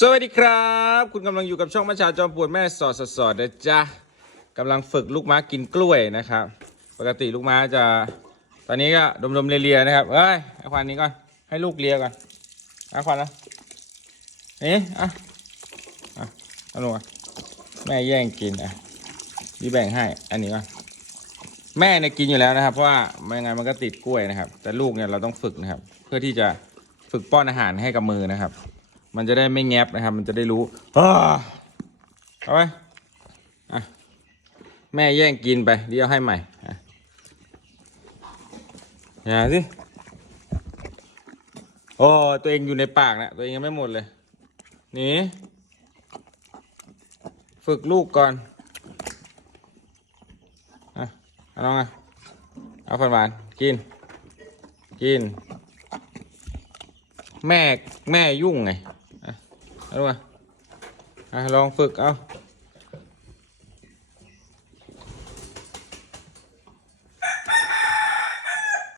สวัสดีครับคุณกำลังอยู่กับช่องมัชชาจอมปวดแม่สอดนะจ๊ะกำลังฝึกลูกม้ากินกล้วยนะครับปกติลูกม้าจะตอนนี้ก็ดมๆเลียๆนะครับเอ้ยไอ้ควันนี้ก่อนให้ลูกเลียก่อนไอ้ควันนะนี่เอาลงแม่แย่งกินนี่แบ่งให้อันนี้ก่อนแม่เนี่ยกินอยู่แล้วนะครับเพราะว่าไม่งั้นมันก็ติดกล้วยนะครับแต่ลูกเนี่ยเราต้องฝึกนะครับเพื่อที่จะฝึกป้อนอาหารให้กับมือนะครับมันจะได้ไม่แงบนะครับมันจะได้รู้เอาไปแม่แย่งกินไปเดี๋ยวให้ใหม่อย่าสิโอ้ตัวเองอยู่ในปากนะตัวเองยังไม่หมดเลยนี่ฝึกลูกก่อนเอาน้องเอาฟันหวานกินแม่ยุ่งไงเอาดูลองฝึกเอา